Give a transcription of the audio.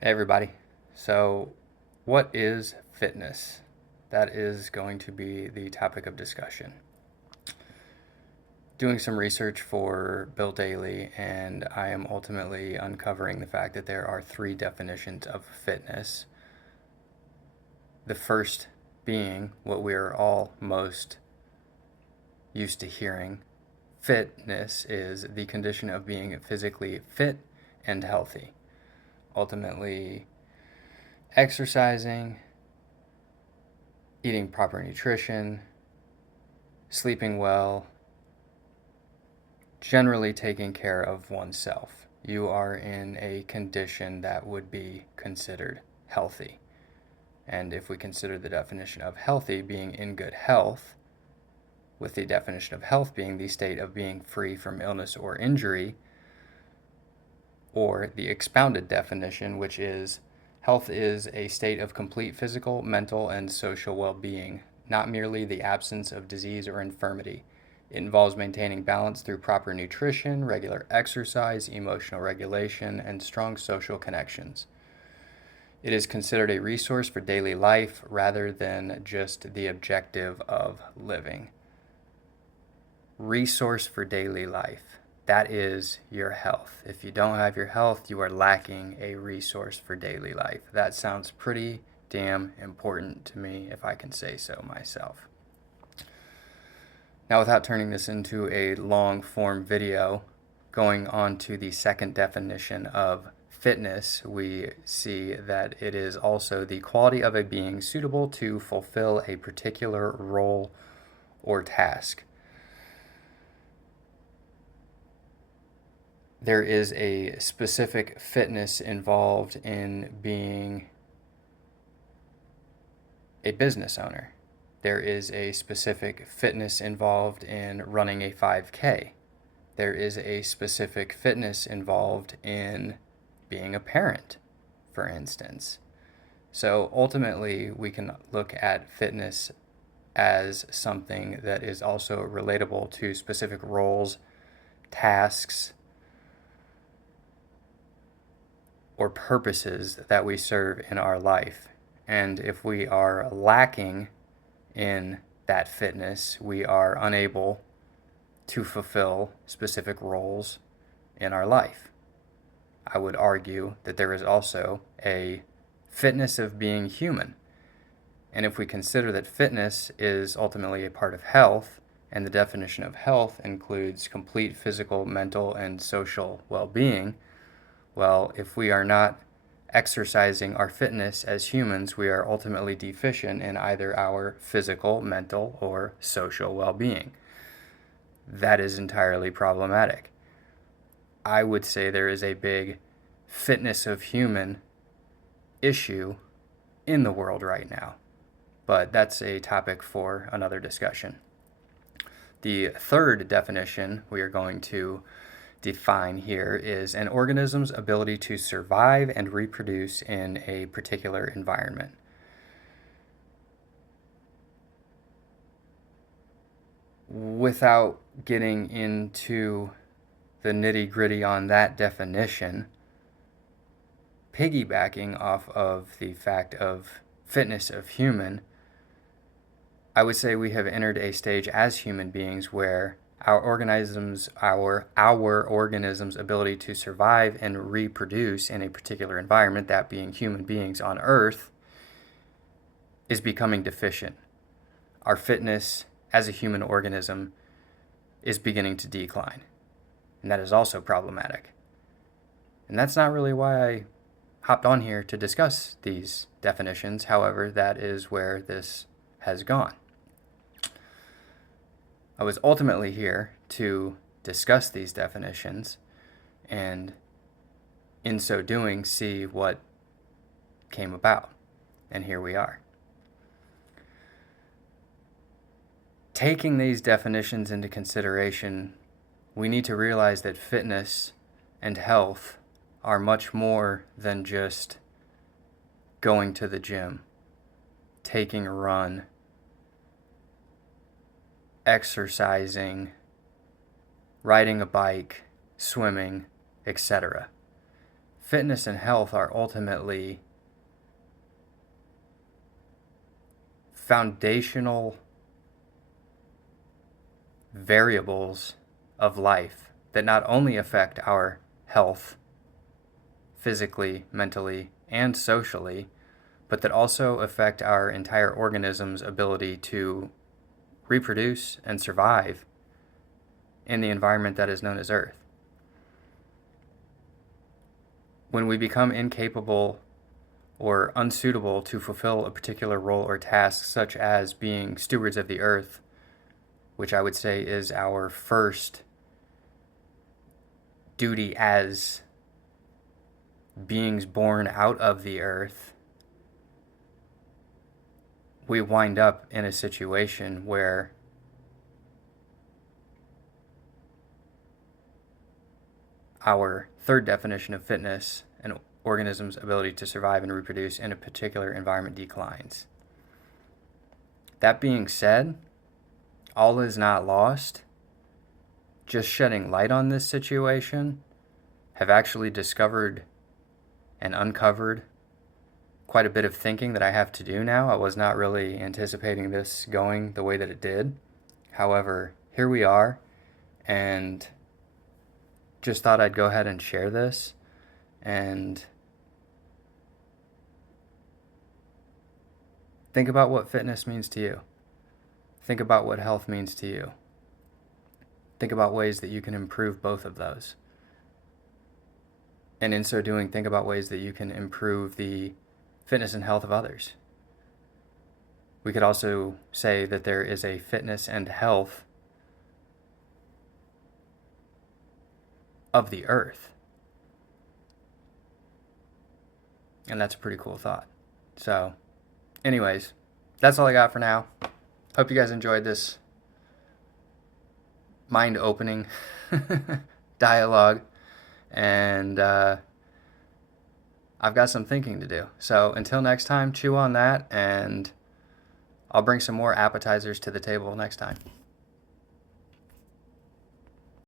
Hey everybody. So, what is fitness? That is going to be the topic of discussion. Doing some research for Bill Daly, and I am ultimately uncovering the fact that there are three definitions of fitness. The first being what we are all most used to hearing. Fitness is the condition of being physically fit and healthy. Ultimately, exercising, eating proper nutrition, sleeping well, generally taking care of oneself. You are in a condition that would be considered healthy. And if we consider the definition of healthy being in good health, with the definition of health being the state of being free from illness or injury, or the expounded definition, which is health is a state of complete physical, mental, and social well being, not merely the absence of disease or infirmity. It involves maintaining balance through proper nutrition, regular exercise, emotional regulation, and strong social connections. It is considered a resource for daily life rather than just the objective of living. Resource for daily life. That is your health. If you don't have your health, you are lacking a resource for daily life. That sounds pretty damn important to me, if I can say so myself. Now, without turning this into a long form video, going on to the second definition of fitness, we see that it is also the quality of a being suitable to fulfill a particular role or task. There is a specific fitness involved in being a business owner. There is a specific fitness involved in running a 5K. There is a specific fitness involved in being a parent, for instance. So ultimately, we can look at fitness as something that is also relatable to specific roles, tasks, or purposes that we serve in our life. And if we are lacking in that fitness, we are unable to fulfill specific roles in our life. I would argue that there is also a fitness of being human. And if we consider that fitness is ultimately a part of health, and the definition of health includes complete physical, mental, and social well being, well, if we are not exercising our fitness as humans, we are ultimately deficient in either our physical, mental, or social well being. That is entirely problematic. I would say there is a big fitness of human issue in the world right now, but that's a topic for another discussion. The third definition we are going to define here is an organism's ability to survive and reproduce in a particular environment. Without getting into the nitty-gritty on that definition, piggybacking off of the fact of fitness of human, I would say we have entered a stage as human beings where our organism's ability to survive and reproduce in a particular environment, that being human beings on Earth, is becoming deficient. Our fitness as a human organism is beginning to decline, and that is also problematic. And that's not really why I hopped on here to discuss these definitions. However, that is where this has gone. I was ultimately here to discuss these definitions and, in so doing, see what came about. And here we are. Taking these definitions into consideration, we need to realize that fitness and health are much more than just going to the gym, taking a run, exercising, riding a bike, swimming, etc. fitness and health are ultimately foundational variables of life that not only affect our health physically, mentally, and socially, but that also affect our entire organism's ability to reproduce and survive in the environment that is known as Earth. When we become incapable or unsuitable to fulfill a particular role or task, such as being stewards of the Earth, which I would say is our first duty as beings born out of the Earth, we wind up in a situation where our third definition of fitness, an organism's ability to survive and reproduce in a particular environment, declines. That being said, all is not lost. Just shedding light on this situation have actually discovered and uncovered quite a bit of thinking that I have to do now. I was not really anticipating this going the way that it did. However, here we are, and just thought I'd go ahead and share this and think about what fitness means to you. Think about what health means to you. Think about ways that you can improve both of those. And in so doing, think about ways that you can improve the fitness and health of others. We could also say that there is a fitness and health of the Earth. And that's a pretty cool thought. So, anyways, that's all I got for now. Hope you guys enjoyed this mind-opening dialogue. And I've got some thinking to do. So until next time, chew on that, and I'll bring some more appetizers to the table next time.